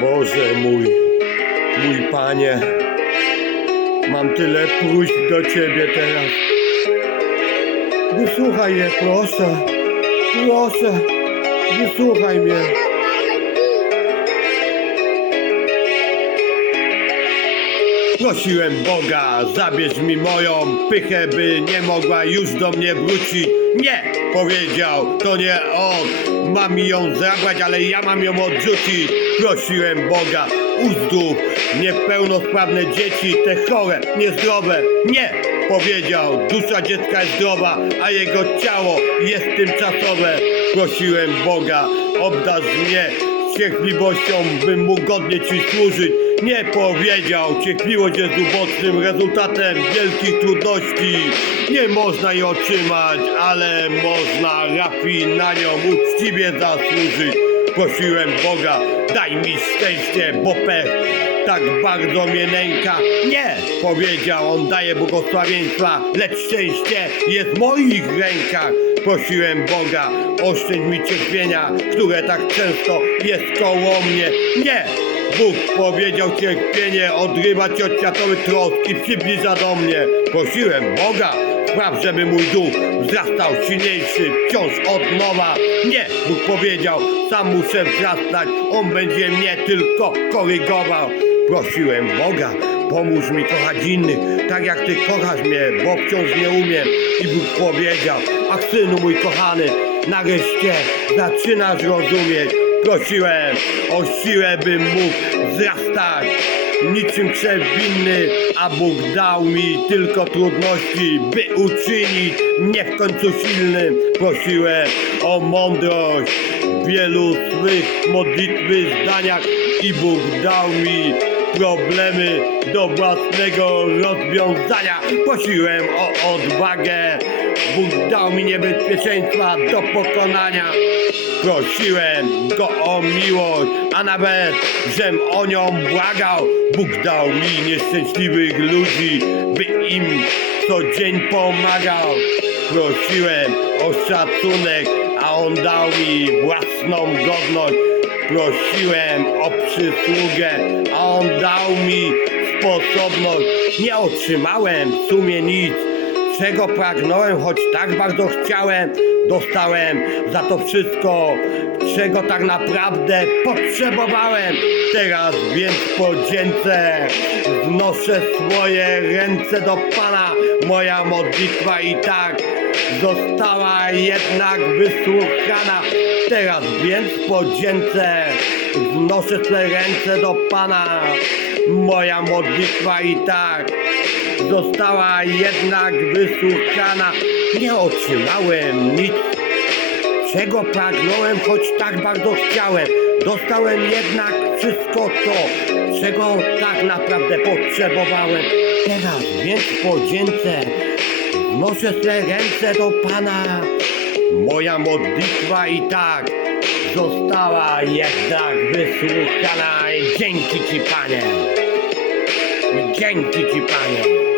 Boże mój, mój Panie, mam tyle próśb do Ciebie teraz. Wysłuchaj je, proszę, proszę, wysłuchaj mnie. Prosiłem Boga, zabierz mi moją pychę, by nie mogła już do mnie wrócić. Nie, powiedział, to nie on. Mam ją zabrać, ale ja mam ją odrzucić. Prosiłem Boga, uzdrów niepełnosprawne dzieci, te chore, niezdrowe. Nie, powiedział, dusza dziecka jest zdrowa, a jego ciało jest tymczasowe. Prosiłem Boga, obdarz mnie cierpliwością, bym mógł godnie Ci służyć. Nie powiedział, cierpliwość jest ubocznym rezultatem wielkich trudności. Nie można jej otrzymać, ale można rafi na nią uczciwie zasłużyć. Prosiłem Boga, daj mi szczęście, bo pech tak bardzo mnie nęka. Nie, powiedział, on daje błogosławieństwa, lecz szczęście jest w moich rękach. Prosiłem Boga, oszczędź mi cierpienia, które tak często jest koło mnie. Nie, Bóg powiedział cierpienie odrywa ci od światowych trosk i przybliża do mnie. Prosiłem Boga, spraw, żeby mój duch wzrastał silniejszy wciąż od nowa. Nie, Bóg powiedział, sam muszę wzrastać, On będzie mnie tylko korygował. Prosiłem Boga, pomóż mi kochać innych, tak jak Ty kochasz mnie, bo wciąż nie umiem. I Bóg powiedział, ach synu mój kochany, nareszcie zaczynasz rozumieć. Prosiłem o siłę, bym mógł wzrastać niczym krzew winny, a Bóg dał mi tylko trudności, by uczynić mnie w końcu silnym. Prosiłem o mądrość wielu swych modlitwy zdaniach i Bóg dał mi problemy do własnego rozwiązania. Prosiłem o odwagę, Bóg dał mi niebezpieczeństwa do pokonania. Prosiłem go o miłość, a nawet żem o nią błagał. Bóg dał mi nieszczęśliwych ludzi, by im co dzień pomagał. Prosiłem o szacunek, a on dał mi własną godność. Prosiłem o przysługę, a on dał mi sposobność. Nie otrzymałem w sumie nic czego pragnąłem, choć tak bardzo chciałem, dostałem za to wszystko, czego tak naprawdę potrzebowałem. Teraz więc podzięce wnoszę swoje ręce do Pana. Moja modlitwa i tak została jednak wysłuchana. Teraz więc podzięce wnoszę swoje ręce do Pana. Moja modlitwa i tak została jednak wysłuchana. Nie otrzymałem nic, czego pragnąłem, choć tak bardzo chciałem. Dostałem jednak wszystko to, czego tak naprawdę potrzebowałem. Teraz więc podzięce wnoszę swe ręce do Pana. Moja modlitwa i tak została jednak wysłuchana. Dzięki Ci, Panie. Dzięki Ci, Panie.